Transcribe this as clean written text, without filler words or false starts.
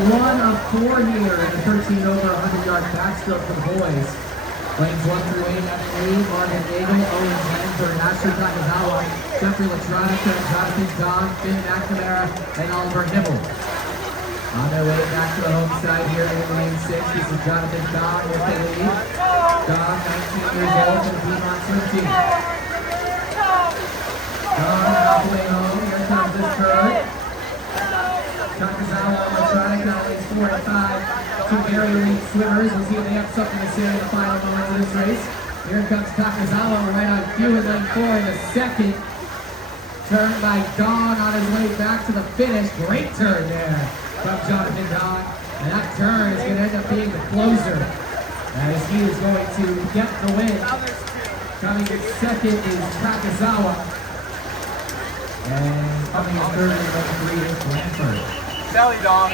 1 of 4 here in the 13 over 100-yard backstroke for the boys. Lanes 1 through 8 at the lead. Morgan Nagel, Owen Lansford, Asher Takazawa, Jeffrey Latronica, Jonathan Gong, Finn McNamara, and Oliver Nibble. On their way back to the home side here in lane 6, this is Jonathan Gong with the lead. Gong, 19 years old, for the Piedmont Swim Team. Gong halfway home, here comes this curve. Takazawa, Latronica, lanes 4 and 5. Two very elite swimmers. We'll see if they have something to say in the final moments of this race. Here comes Takazawa right on cue in lane 4 in the second. Turn by Gong on his way back to the finish. Great turn there from Jonathan Gong. And that turn is going to end up being the closer, as he is going to get the win. Coming in second is Takazawa. And coming in third in lane 3 is Blanford. Belly dog.